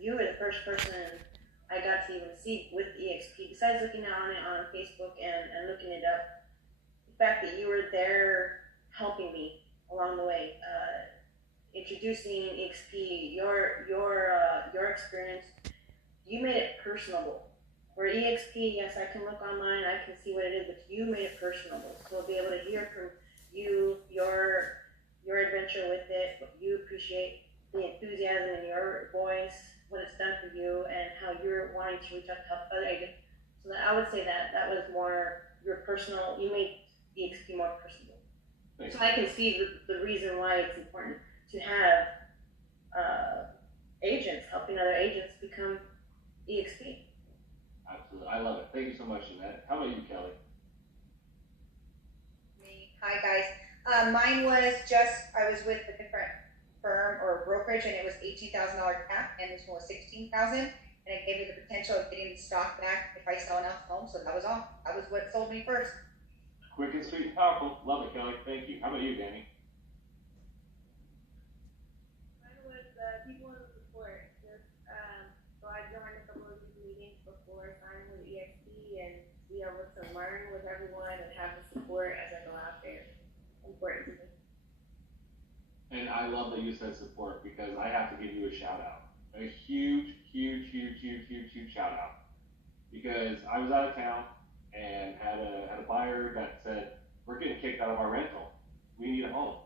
you were the first person I got to even see with EXP, besides looking on it on Facebook and looking it up. The fact that you were there helping me along the way, introducing EXP, your experience, you made it personable. Where EXP, yes, I can look online, I can see what it is, but you made it personable. So be able to hear from you, your adventure with it, what you appreciate, the enthusiasm in your voice, what it's done for you, and how you're wanting to reach out to help other agents. So that, I would say that was more your personal, you made EXP more personal. So I can see the reason why it's important to have agents helping other agents become EXP. Absolutely, I love it. Thank you so much, Jeanette. How about you, Kelly? Me. Hi, guys. Mine was just, I was with a different firm or brokerage, and it was $18,000 cap, and this one was $16,000, and it gave me the potential of getting the stock back if I sell enough homes. So that was all. That was what sold me first. Quick and sweet and powerful. Love it, Kelly. Thank you. How about you, Danny? Mine was people in support. Just so I joined a couple of these meetings before signing with EXP and be able to learn with everyone and have the support as I go out there. Important to me. And I love that you said support, because I have to give you a shout out. A huge shout out. Because I was out of town and had a buyer that said, we're getting kicked out of our rental. We need a home.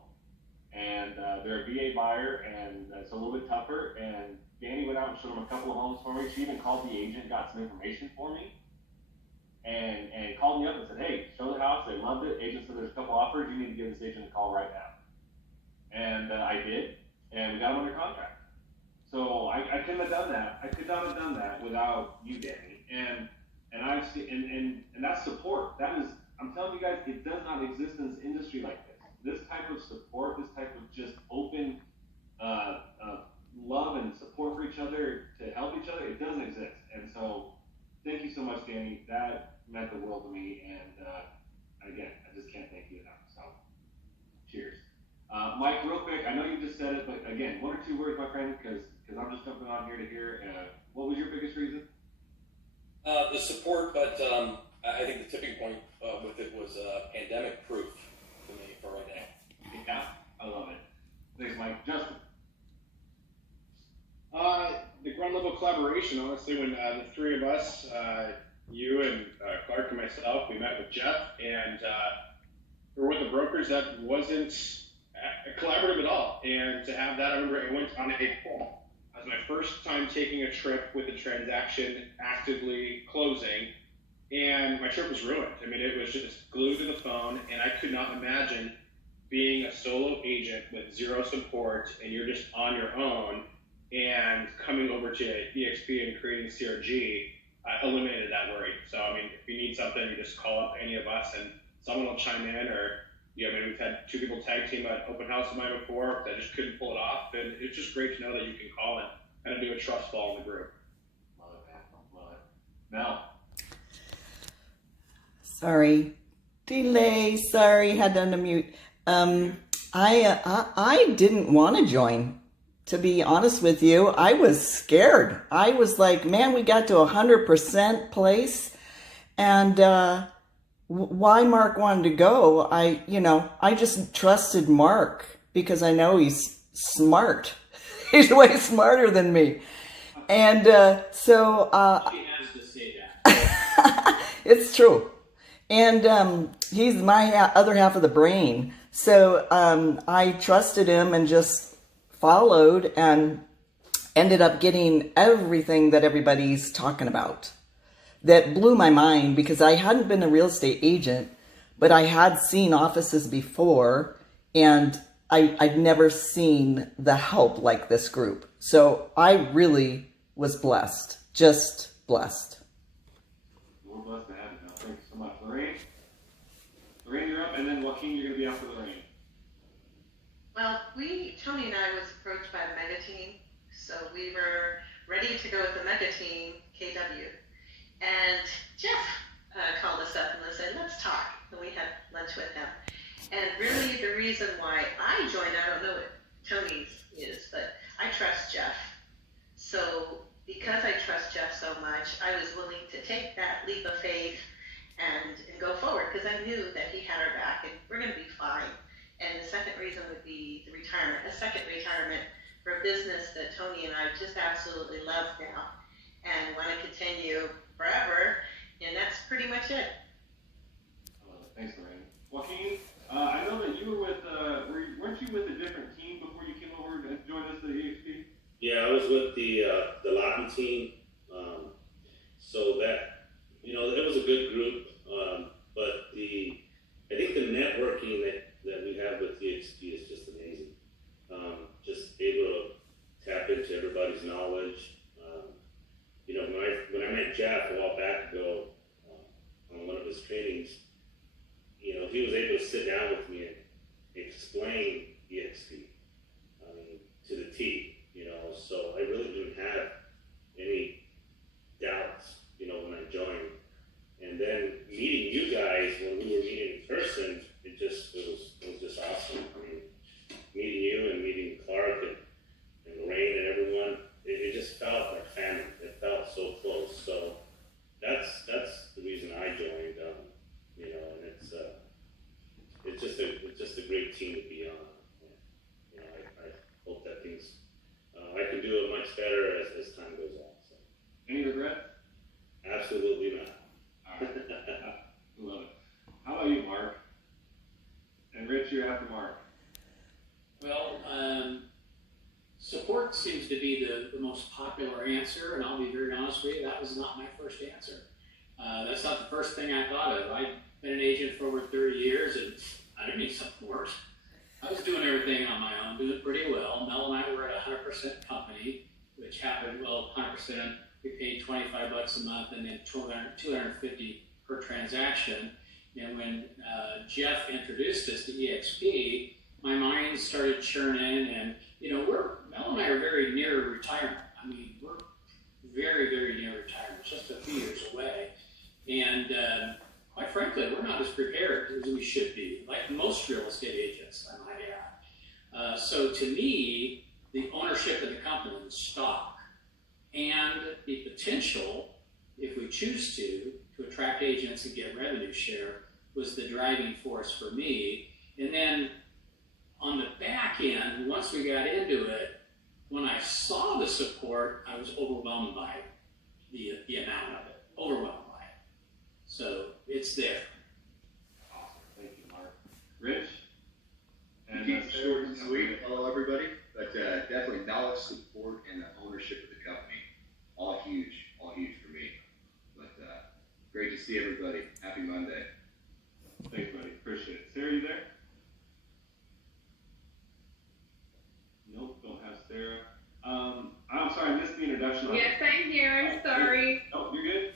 And they're a VA buyer, and it's a little bit tougher. And Danny went out and showed them a couple of homes for me. She even called the agent, got some information for me, and called me up and said, hey, show the house. They loved it. Agent said, there's a couple offers. You need to give this agent a call right now. And I did, and we got them under contract. So I couldn't have done that. I could not have done that without you, Danny. And I've seen, and that's support. That is, I'm telling you guys, it does not exist in this industry like this. This type of support, this type of just open love and support for each other to help each other, it doesn't exist. And so, thank you so much, Danny. That meant the world to me. And again, I just can't thank you enough. So, cheers. Mike, real quick, I know you just said it, but again, 1 or 2 words, my friend, because I'm just jumping on here to hear. What was your biggest reason? The support, but I think the tipping point with it was pandemic proof for me for right now. Yeah, I love it. Thanks, Mike. Justin? The ground level collaboration, honestly, when the three of us, you and Clark and myself, we met with Jeff, and we were with the brokers. That wasn't collaborative at all. And to have that, I remember I went on a call. It was my first time taking a trip with the transaction actively closing, and my trip was ruined. I mean, it was just glued to the phone, and I could not imagine being a solo agent with zero support, and you're just on your own, and coming over to EXP and creating CRG eliminated that worry. So, I mean, if you need something, you just call up any of us, and someone will chime in, or I mean, we've had 2 people tag team at open house of mine before that just couldn't pull it off, and it's just great to know that you can call and kind of do a trust fall in the group. Love it, man. Love it. Mel? Sorry, delay. Sorry, had to unmute. I didn't want to join. To be honest with you, I was scared. I was like, man, we got to 100% place, and why Mark wanted to go, I just trusted Mark because I know he's smart. He's way smarter than me. And so... she has to say that. It's true. And he's my other half of the brain. So I trusted him and just followed and ended up getting everything that everybody's talking about. That blew my mind because I hadn't been a real estate agent, but I had seen offices before, and I'd never seen the help like this group. So I really was blessed, just blessed. We're blessed to have you now. Thank you so much. Lorraine? Lorraine, you're up, and then Joaquin, you're going to be after Lorraine. Well, Tony and I was approached by the mega team, so we were ready to go with the mega team, KW. And Jeff called us up and said, let's talk. And we had lunch with him. And really the reason why I joined, I don't know what Tony's is, but I trust Jeff. So much, I was willing to take that leap of faith and go forward because I knew that he had our back and we're going to be fine. And the second reason would be the retirement, a second retirement for a business that Tony and I just absolutely love now and want to continue forever. And that's pretty much it. Thanks, Lorraine. Joaquin, I know that you were with, weren't you with a different team before you came over and joined us at EXP? Yeah, I was with the lobby team. So that, you know, it was a good group. But I think the networking that we have with EXP is just amazing. Just able to tap into everybody's knowledge. You know, when I met Jeff a while back ago on one of his trainings, you know, he was able to sit down with me and explain EXP to the T. You know, so I really didn't have any doubts, you know, when I joined. And then meeting you guys when we were meeting in person, it was just awesome. I mean, meeting you and meeting Clark and Lorraine and everyone, it just felt like family. It felt so close. So that's the reason I joined. You know, and it's just a great team to be on. You know, I hope that things I can do it much better as time goes on. So. Any regrets? Absolutely not. All right. Love it. How about you, Mark? And Rich, you're after Mark. Well, support seems to be the most popular answer, and I'll be very honest with you, that was not my first answer. That's not the first thing I thought of. I've been an agent for over 30 years, and I didn't need support. I was doing everything on my own, doing pretty well. Mel and I were at a 100% company, which happened, well, 100%, we paid $25 a month and then $250 per transaction. And when Jeff introduced us to EXP, my mind started churning, and you know, Mel and I are very near retirement. I mean, we're very, very near retirement, just a few years away. And quite frankly, we're not as prepared as we should be, like most real estate agents, I might add. So to me, the ownership of the company, the stock, and the potential, if we choose to attract agents and get revenue share was the driving force for me. And then on the back end, once we got into it, when I saw the support, I was overwhelmed by the amount of it, overwhelmed by it. So it's there. Awesome. Thank you, Mark. Rich? And Keep it short and sweet. Hello, everybody. But definitely knowledge, support, and the ownership of the company. All huge for me. But great to see everybody. Happy Monday. Thanks, buddy. Appreciate it. Sarah, you there? Nope, don't have Sarah. I'm sorry, I missed the introduction. Yes, I'm here. I'm sorry. Oh, you're good?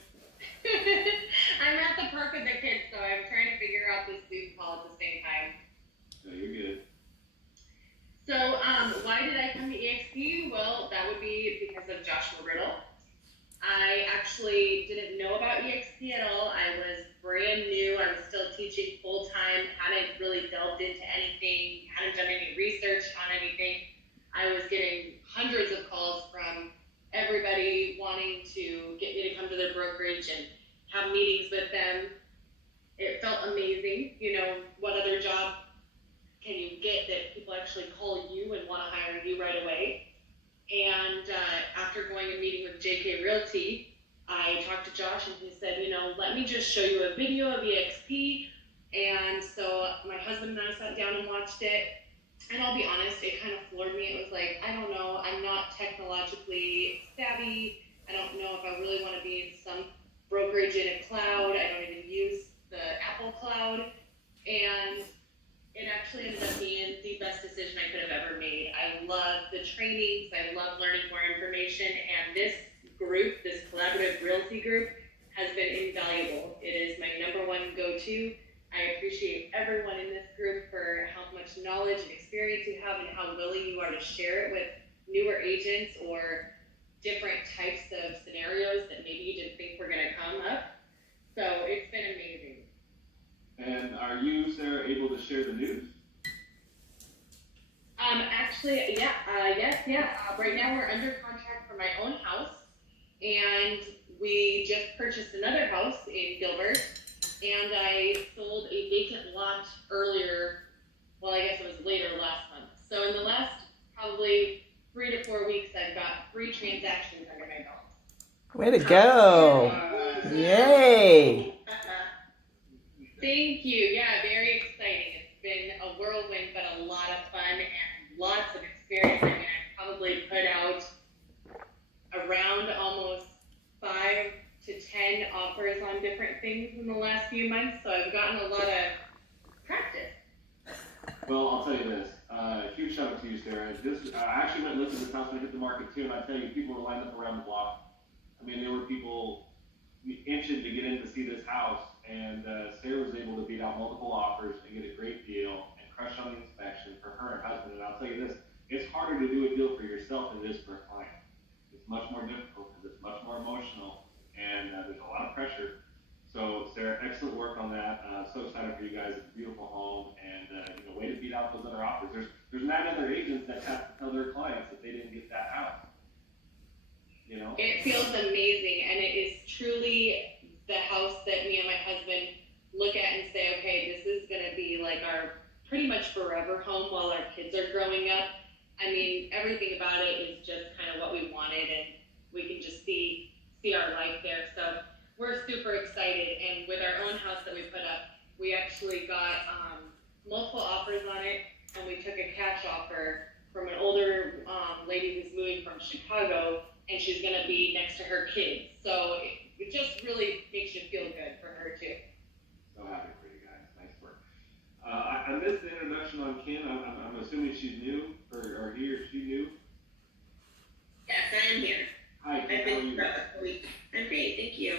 I'm at the park with the kids, so I'm trying to figure out this Zoom call at the same time. No, you're good. So, why did I come to EXP? Well, that would be because of Joshua Riddle. I actually didn't know about EXP at all. I was brand new. I was still teaching full-time, hadn't really delved into anything, hadn't done any research on anything. I was getting hundreds of calls from everybody wanting to get me to come to their brokerage and have meetings with them. It felt amazing. You know, what other job can you get that people actually call you and want to hire you right away? And after going and meeting with JK Realty, I talked to Josh and he said, you know, let me just show you a video of EXP. And so my husband and I sat down and watched it. And I'll be honest, it kind of floored me. It was like, I don't know, I'm not technologically savvy. I don't know if I really want to be in some brokerage in a cloud. I don't even use the Apple cloud. And it actually ended up being the best decision I could have ever made. I love the trainings. I love learning more information. And this group, this collaborative realty group, has been invaluable. It is my #1 go-to. I appreciate everyone in this group for how much knowledge and experience you have and how willing you are to share it with newer agents or different types of scenarios that maybe you didn't think were going to come up. So it's been amazing. And are you, Sarah, able to share the news? Actually, yeah, yes. Right now we're under contract for my own house, and we just purchased another house in Gilbert, and I sold a vacant lot earlier. Well, I guess it was later last month. So in the last probably 3 to 4 weeks, I've got 3 transactions under my belt. Way to go! Yay! Thank you. Yeah, very exciting. It's been a whirlwind, but a lot of fun and lots of experience. I mean, I've probably put out around almost 5 to 10 offers on different things in the last few months, so I've gotten a lot of practice. Well, I'll tell you this. Huge shout out to you, Sarah. I actually went and looked at this house when it hit the market too, and I tell you, people were lined up around the block. I mean, there were people inching to get in to see this house, and Sarah was able to beat out multiple offers and get a great deal and crush on the inspection for her and her husband. And I'll tell you this, it's harder to do a deal for yourself than it is for a client. It's much more difficult because it's much more emotional, and there's a lot of pressure. So, Sarah, excellent work on that. So excited for you guys. It's a beautiful home, and way to beat out those other offers. There's 9 other agents that have to tell their clients that they didn't get that house. It feels amazing, and it is truly the house that me and my husband look at and say, okay, this is going to be like our pretty much forever home while our kids are growing up. I mean, everything about it is just kind of what we wanted, and we can just see our life there. So we're super excited, and with our own house that we put up, we actually got multiple offers on it, and we took a cash offer from an older lady who's moving from Chicago, and she's going to be next to her kids. So it just really makes you feel good for her too. So happy for you guys. Nice work. I missed the introduction on Kim. I'm assuming she's new, or he or she new. Yes, I am here. Hi, Kim. I've been here about a week. I'm great, thank you.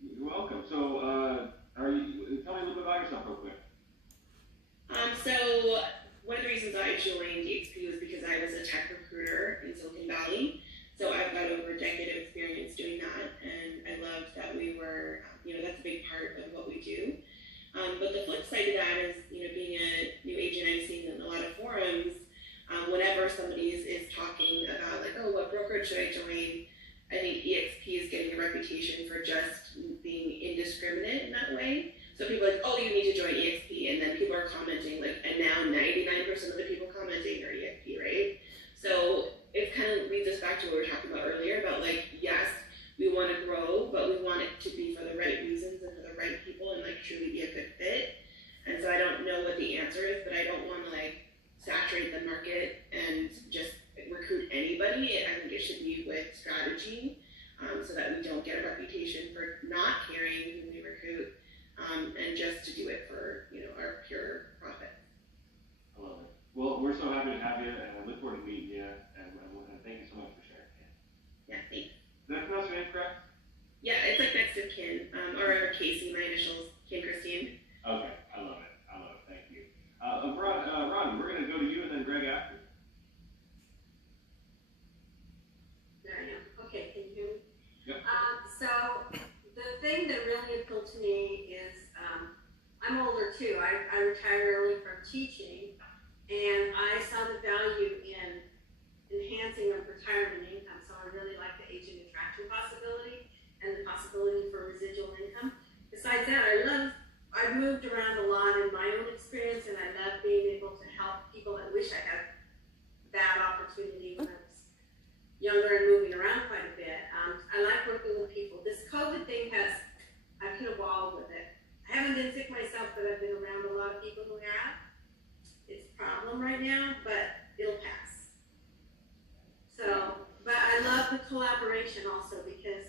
You're welcome. So, tell me a little bit about yourself real quick. So one of the reasons I joined EXP was because I was a tech recruiter in Silicon Valley. So I've got over a decade of experience doing that, and I loved that we were, that's a big part of what we do. But the flip side of that is, being a new agent, I'm seeing in a lot of forums, whenever somebody is talking about like, oh, what brokerage should I join? I think EXP is getting a reputation for just being indiscriminate in that way. So people are like, oh, you need to join EXP, and then people are commenting like, and now 99% of the people commenting are EXP, right? So it kind of leads us back to what we were talking about earlier about like, yes, we want to grow, but we want it to be for the right reasons and for the right people and like truly be a good fit. And so I don't know what the answer is, but I don't want to like saturate the market and just recruit anybody. I think it should be with strategy, so that we don't get a reputation for not caring who we recruit, and just to do it for our pure profit. I love it. Well, we're so happy to have you, and I look forward to meeting you, and thank you so much for sharing. Yeah, thanks. Did I pronounce your name correct? Yeah, it's like next to Kin, or Casey, my initials, Kin Christine. Okay, I love it. Thank you. Ronnie, we're going to go to you and then Greg after. There I am. Okay, can you hear me? Yep. So the thing that really appealed to me is I'm older too. I retired early from teaching, and I saw the value in enhancing of retirement income. So I really like the agent attraction possibility and the possibility for residual income. Besides that, I've moved around a lot in my own experience, and I love being able to help people. I wish I had that opportunity when I was younger and moving around quite a bit. I like working with people. This COVID thing I've hit a wall with it. I haven't been sick myself, but I've been around a lot of people who have. It's a problem right now, but it'll pass. So, but I love the collaboration also because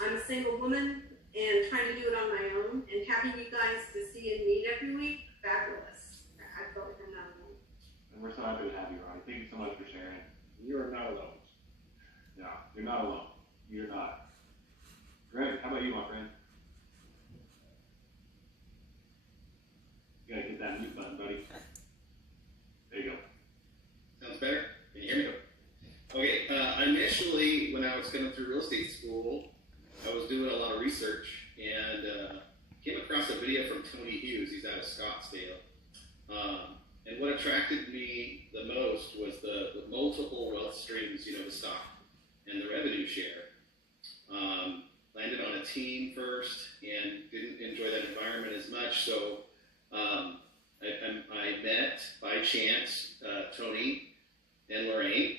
I'm a single woman and trying to do it on my own, and having you guys to see and meet every week, fabulous. I feel like I'm not alone. And we're so happy to have you, Ronnie. Thank you so much for sharing. You are not alone. No, you're not alone. You're not. Greg, how about you, my friend? You gotta hit that mute button, buddy. There you go. Sounds better? Can you hear me? Okay, initially, when I was coming through real estate school, I was doing a lot of research and came across a video from Tony Hughes. He's out of Scottsdale. And what attracted me the most was the multiple wealth streams, the stock and the revenue share. team first and didn't enjoy that environment as much. So I met by chance Tony and Lorraine,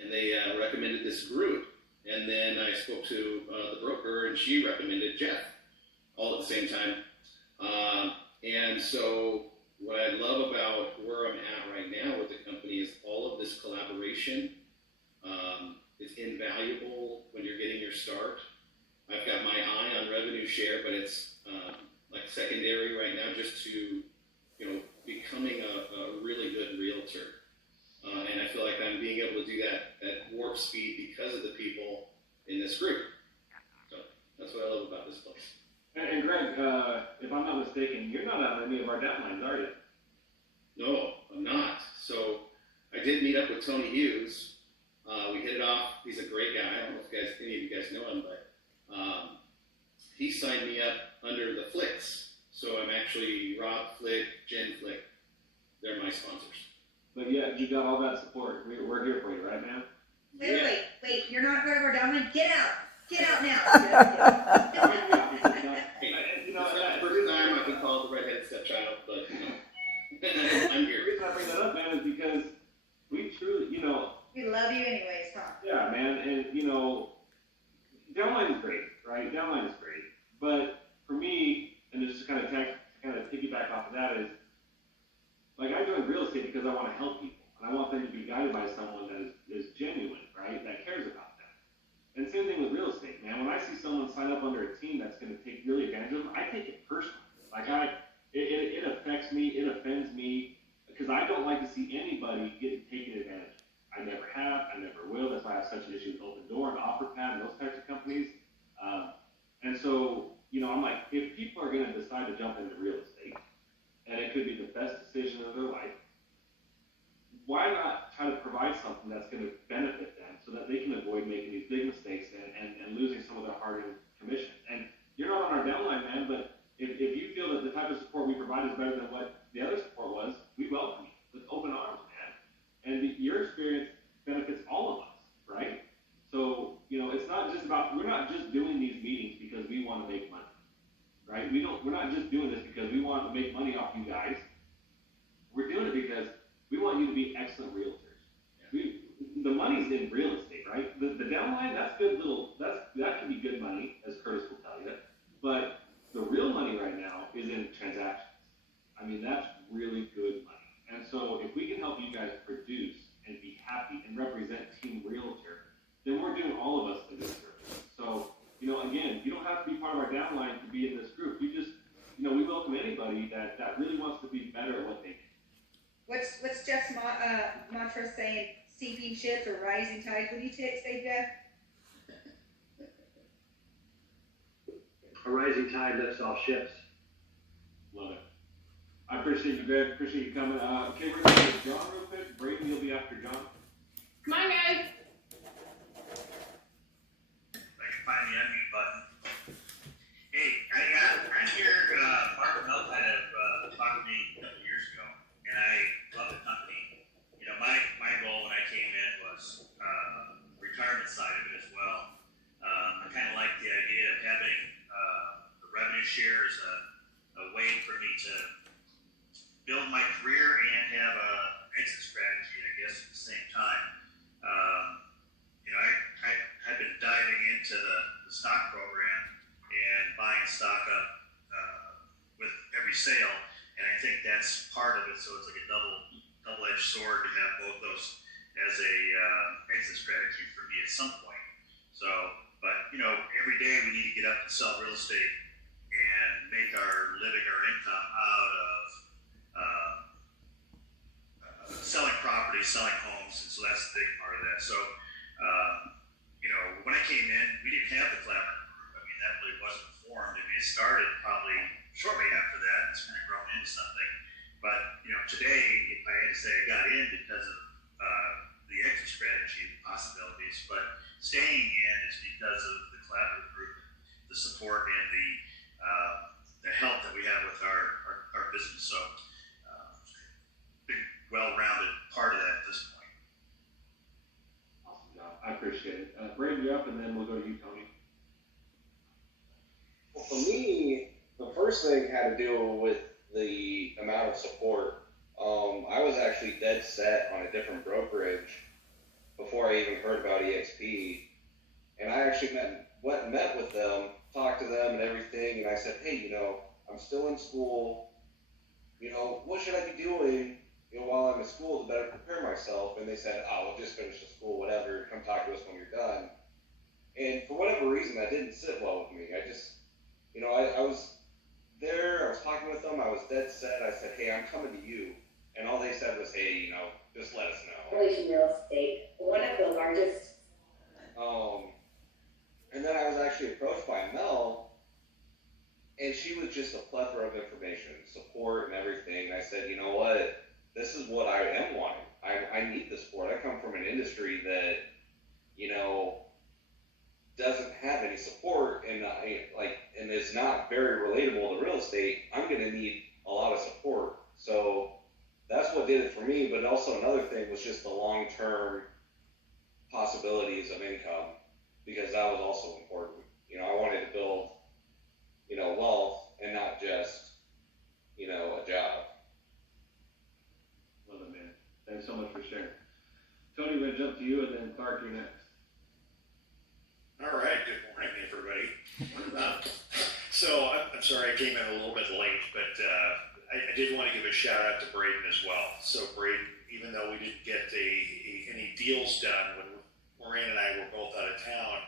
and they recommended this group. And then I spoke to the broker, and she recommended Jeff, all at the same time. And so what I love about where I'm at right now with the company is all of this collaboration. It's invaluable when you're getting your start. I've got my eye on revenue share, but it's like secondary right now, just to, becoming a really good realtor. And I feel like I'm being able to do that at warp speed because of the people in this group. So that's what I love about this place. And Greg, if I'm not mistaken, you're not on any of our downlines, are you? No, I'm not. So I did meet up with Tony Hughes. We hit it off. He's a great guy. I don't know if any of you guys know him, but he signed me up under the Flicks. So I'm actually Rob Flick, Jen Flick. They're my sponsors. But yeah, you got all that support. We're here for you, right, man? Wait, you're not part of our downline? Get out! Get out now! It's the first time I've been called the redheaded stepchild, but I'm here. The reason I bring that up, man, is because we truly, we love you anyways, huh? Yeah, man, and downline is great, right? Downline is great, but for me, and just to kind of piggyback off of that is, like, I joined real estate because I want to help people, and I want them to be guided by someone that is genuine, right? That cares about them. And same thing with real estate, man. When I see someone sign up under a team that's going to take really advantage of them, I take it personally. Like, it affects me, it offends me, because I don't like to see anybody get taken advantage of. I never have, I never will. That's why I have such an issue with Open Door and OfferPad and those types of companies. And so, I'm like, if people are going to decide to jump into real estate, and it could be the best decision of their life, why not try to provide something that's going to benefit them so that they can avoid making these big mistakes and losing some of their hard-earned commission? And you're not on our downline, man, but if you feel that the type of support we provide is better than what the other support was, we welcome you with open arms, man. And your experience benefits all of us, right? So, it's not just about, we're not just doing these meetings because we want to make money, right? We're not just doing this because we want to make money off you guys. We're doing it because we want you to be excellent realtors. The money's in real estate, right? The downline, that's good that can be good money, as Curtis will tell you. But the real money right now is in transactions. I mean, that's really good money. And so if we can help you guys produce and be happy and represent Team Realtor, then we're doing all of us a good service. So, again, you don't have to be part of our downline to be in this group. We just, we welcome anybody that really wants to be better at what they do. What's Jeff's mantra saying? Sinking ships or rising tides? What do you say, Jeff? A rising tide lifts all ships. Love it. I appreciate you, Greg. Appreciate you coming. Okay, we're going to go to John real quick. Brayden, you'll be after John. Come on, guys. I can find the unmute button. Hey, I'm here. Mark Melt kind of talked to me a couple years ago, and I love the company. My goal when I came in was retirement side of it as well. I kind of like the idea of having the revenue share as a way for me to build my career and have a exit strategy, I guess, at the same time. I've been diving into the stock program and buying stock up with every sale, and I think that's part of it. So it's like a double-edged sword to have both those as a exit strategy for me at some point. So, but every day we need to get up and sell real estate and make our living, our income out of selling properties, selling homes, and so that's the big part of that. So, when I came in, we didn't have the collaborative group. I mean, that really wasn't formed. I mean, it started probably shortly after that. It's kind of grown into something. But, today, if I had to say I got in because of the exit strategy and possibilities, but staying in is because of the collaborative group, the support, and the help that we have with our business. So, big, well-rounded part of that at this point. Awesome job. I appreciate it. Brayden, you're up, and then we'll go to you, Tony. for me, the first thing had to do with the amount of support. I was actually dead set on a different brokerage before I even heard about EXP, and I actually met with them, talked to them and everything, and I said, hey, you know, I'm still in school, you know, what should I be doing, you know, while I'm in school to better prepare myself? And they said, oh, well, just finish the school, whatever, come talk to us when you're done. And for whatever reason, that didn't sit well with me. I just, you know, I was there, I was talking with them, I was dead set, I said, hey, I'm coming to you. And all they said was, hey, you know, just let us know. Relation real estate, one of the largest. And then I was actually approached by Mel, and she was just a plethora of information, support and everything. And I said, you know what, this is what I am wanting. I need the support. I come from an industry that, you know, doesn't have any support, and and is not very relatable to real estate. I'm going to need a lot of support. So that's what did it for me. But also another thing was just the long-term possibilities of income, because that was also important. You know, I wanted to build, you know, wealth and not just, you know, a job. Love it, man. Thanks so much for sharing. Tony, we're going to jump to you, and then Clark, you're next. All right, good morning, everybody. So I'm sorry I came in a little bit late, but I did want to give a shout out to Braden as well. So Braden, even though we didn't get any deals done when Maureen and I were both out of town,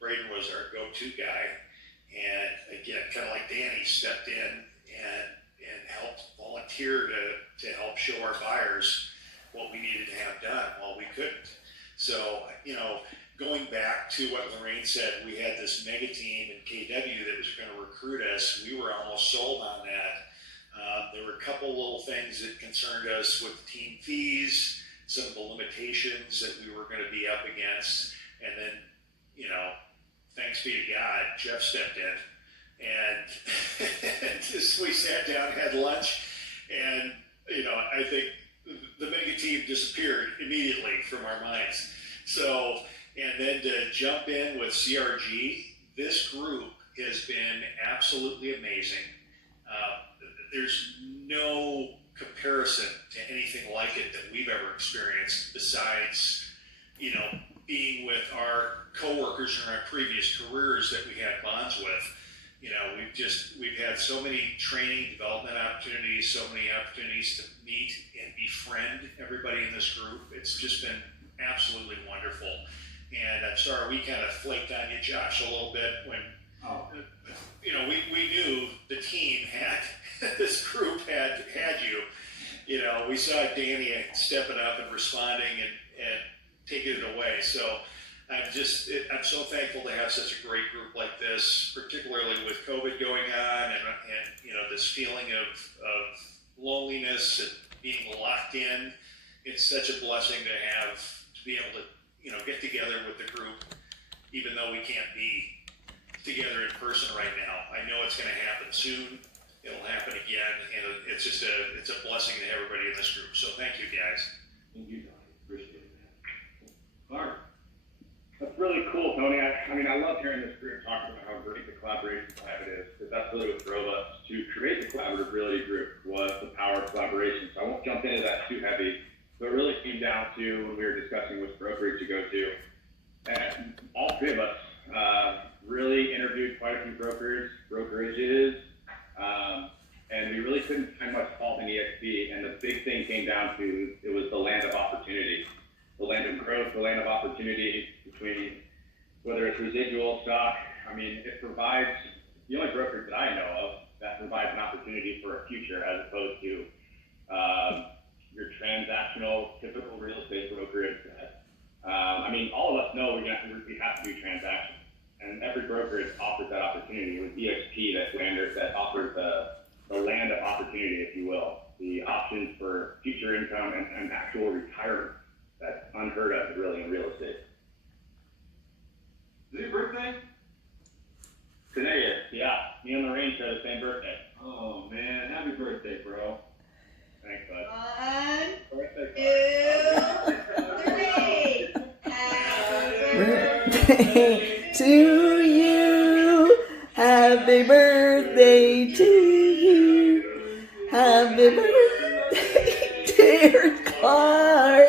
Braden was our go-to guy. And again, kind of like Danny, stepped in and helped volunteer to help show our buyers what we needed to have done while we couldn't. So, you know, going back to what Lorraine said, we had this mega team in KW that was going to recruit us. We were almost sold on that. There were a couple little things that concerned us with the team fees, some of the limitations that we were going to be up against. And then, you know, thanks be to God, Jeff stepped in. And just, we sat down, had lunch, and, you know, I think the mega team disappeared immediately from our minds. So, and then to jump in with CRG, this group has been absolutely amazing. There's no comparison to anything like it that we've ever experienced besides, you know, being with our coworkers in our previous careers that we had bonds with. You know, we've had so many training, development opportunities, so many opportunities to meet and befriend everybody in this group. It's just been absolutely wonderful. And I'm sorry we kind of flaked on you, Josh, a little bit when, you know, we knew the team had, this group had you. You know, we saw Danny stepping up and responding and taking it away. So I'm so thankful to have such a great group like this, particularly with COVID going on and you know, this feeling of loneliness and being locked in. It's such a blessing to be able to, you know, get together with the group, even though we can't be together in person right now. I know it's going to happen soon. It'll happen again, and it's just it's a blessing to everybody in this group. So thank you, guys. Thank you, Tony. Appreciate it. Clark. That's really cool, Tony. I mean, I love hearing this group talk about how great the collaboration side is, because that's really what drove us to create the collaborative realty group, was the power of collaboration. So I won't jump into that too heavy, but it really came down to when we were discussing which brokerage to go to. And all three of us really interviewed quite a few brokerages, and we really couldn't find much fault in EXP. And the big thing came down to, it was the land of opportunity, the land of growth, the land of opportunity between whether it's residual stock. I mean, it provides, the only brokerage that I know of that provides an opportunity for a future as opposed to your transactional, typical real estate brokerage. I mean, all of us know we have to do transactions, and every brokerage offers that opportunity. With EXP, that offers the land of opportunity, if you will, the options for future income and actual retirement. That's unheard of, really, in real estate. Is it your birthday? Today is, yeah. Me and Lorraine share the same birthday. Oh, man. Happy birthday, bro. Thanks, bud. 1, Birthday, 2, 3. Happy Birthday to you. Happy Happy birthday to you. Happy birthday, dear Clark.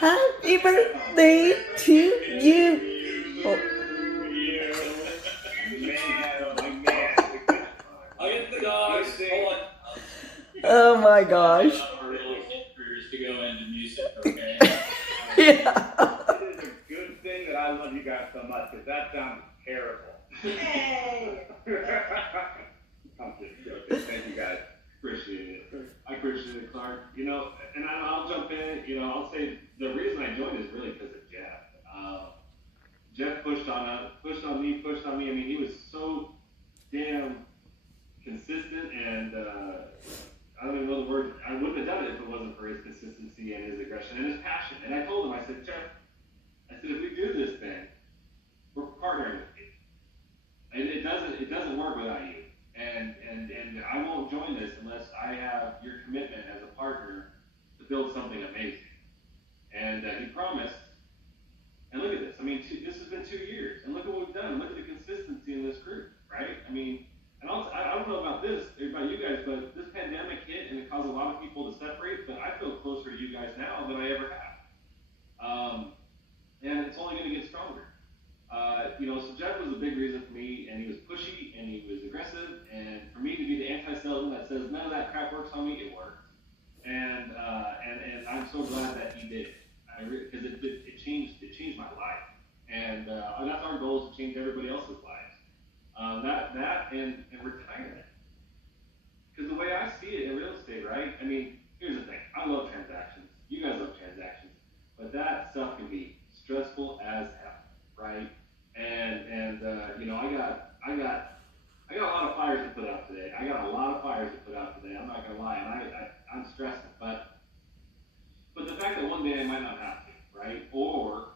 Happy birthday to you. Oh. I'll get the dogs. Hold on. Oh my gosh. Our real estate careers to go into music, okay? Yeah. It is a good thing that I love you guys so much, because that sounds terrible. Hey! I'm just joking. Thank you guys. Appreciate it. I appreciate it, Clark. You know, and I'll jump in. You know, I'll say the reason I joined is really because of Jeff. Jeff pushed on me. I mean, he was so damn consistent, and I don't even know the word. I wouldn't have done it if it wasn't for his consistency and his aggression and his passion. And I told him, I said, Jeff, if we do this thing, we're partnering with you, and it doesn't work without you. And I won't join this unless I have your commitment as a partner to build something amazing. And he promised. And look at this. I mean, this has been 2 years, and look at what we've done. Look at the consistency in this group, right? I mean, and I don't know about you guys, but this pandemic hit and it caused a lot of people to separate. But I feel closer to you guys now than I ever have. And it's only going to get stronger. You know, so Jeff was a big reason for me, and he was pushy and he was aggressive, and for me to be the anti-salesman that says none of that crap works on me, it worked. And I'm so glad that he did, because it changed my life, and that's our goal, is to change everybody else's lives. That and retirement, because the way I see it in real estate, right? I mean, here's the thing: I love transactions. You guys love transactions, but that stuff can be stressful as hell, right? And you know, I got a lot of fires to put out today. I'm not gonna lie, and I'm stressing, but the fact that one day I might not have to, right? Or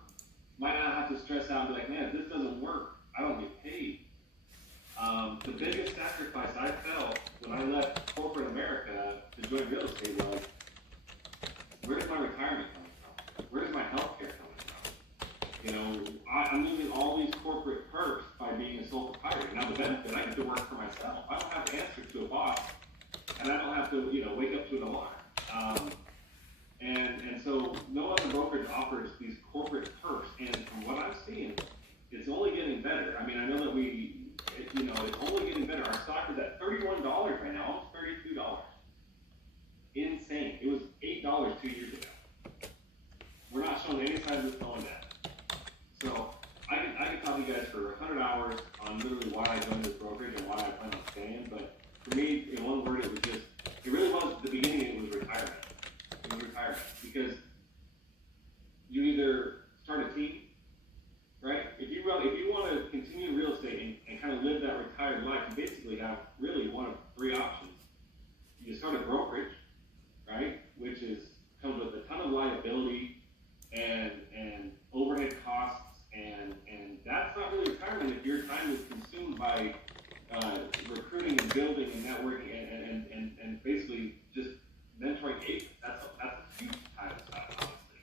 might not have to stress out and be like, man, if this doesn't work, I don't get paid. The biggest sacrifice I felt when I left corporate America to join real estate was, where's my retirement coming from? Where's my health care coming from? You know, I'm losing all these corporate perks by being a sole proprietor. Now the benefit, I get to work for myself. I don't have to answer to a boss, and I don't have to, you know, wake up to an alarm. And so no other brokerage offers these corporate perks, and from what I'm seeing, it's only getting better. I mean, I know that it's only getting better. Our stock is at $31 right now, almost $32. Insane. It was $8 2 years ago. We're not showing any signs of slowing down. So I can talk to you guys for 100 hours on literally why I joined this brokerage and why I plan on staying. But for me, in one word, it really was, at the beginning, it was retirement. It was retirement. Because you either start a team, right? If you want to continue real estate and kind of live that retired life, you basically have really one of three options. You start a brokerage, right? Which comes with a ton of liability and overhead costs, and that's not really retirement if your time is consumed by recruiting and building and networking and basically just mentoring agents. That's a huge time stop, honestly.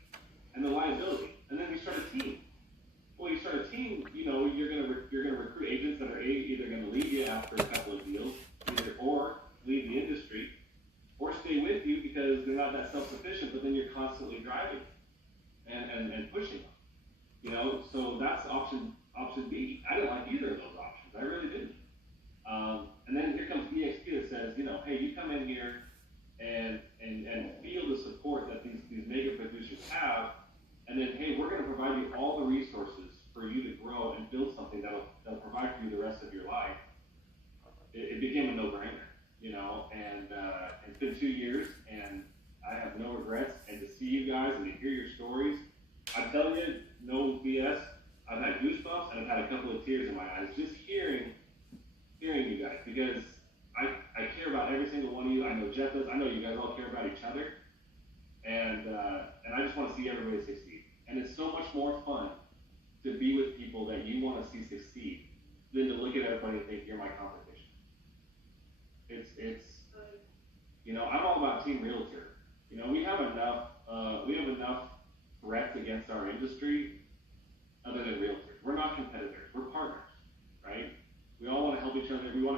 And the liability. And then you start a team. Well, you start a team, you know, you're gonna recruit agents that are either gonna leave you after a couple of deals, or leave the industry, or stay with you because they're not that self-sufficient, but then you're constantly driving and pushing them. You know, so that's option B. I didn't like either of those options. I really didn't. And then here comes EXP that says, you know, hey, you come in here and feel the support that these mega producers have, and then, hey, we're going to provide you all the resources for you to grow and build something that'll provide for you the rest of your life. It became a no-brainer, you know, and it's been 2 years, and I have no regrets. And to see you guys and to hear your stories, I'm telling you, no BS. I've had goosebumps and I've had a couple of tears in my eyes just hearing you guys, because I care about every single one of you. I know Jeff does. I know you guys all care about each other, and I just want to see everybody succeed. And it's so much more fun to be with people that you want to see succeed than to look at everybody and think you're my competition. It's you know, I'm all about team realtor. You know, we have enough threats against our industry other than realtors. We're not competitors. We're partners, right? We all want to help each other. We want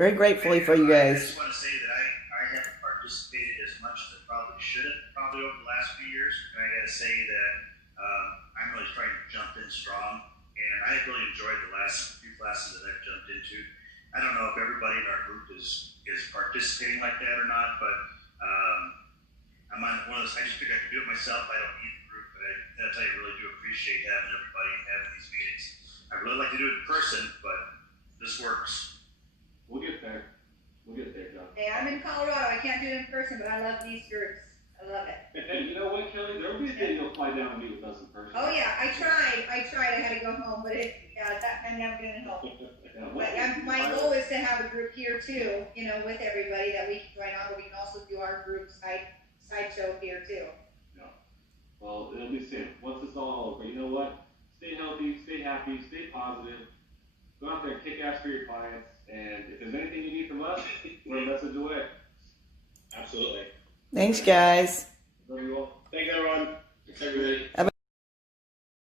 Very gratefully for you I guys. just want to say that I haven't participated as much as I probably should have, probably over the last few years. And I got to say that I'm really trying to jump in strong, and I really enjoyed the last few classes that I've jumped into. I don't know if everybody in our group is participating like that or not, but I'm on one of those. I just figured I could do it myself. I don't need the group, but I gotta tell you, I really do appreciate having everybody and having these meetings. I really like to do it in person, but this works. We'll get there. We'll get there, John. Hey, I'm in Colorado. I can't do it in person, but I love these groups. I love it. Hey, you know what, Kelly? There'll be a day you'll fly down and meet with us in person. Oh yeah, I tried. I had to go home, but that I'm never gonna help. But my goal is to have a group here too, you know, with everybody that we can join on, but we can also do our group sideshow here too. Yeah. Well, it'll be soon. Once it's all over, you know what? Stay healthy, stay happy, stay positive. Go out there and kick ass for your clients. And if there's anything you need from us, we're a message away. Absolutely. Thanks, guys.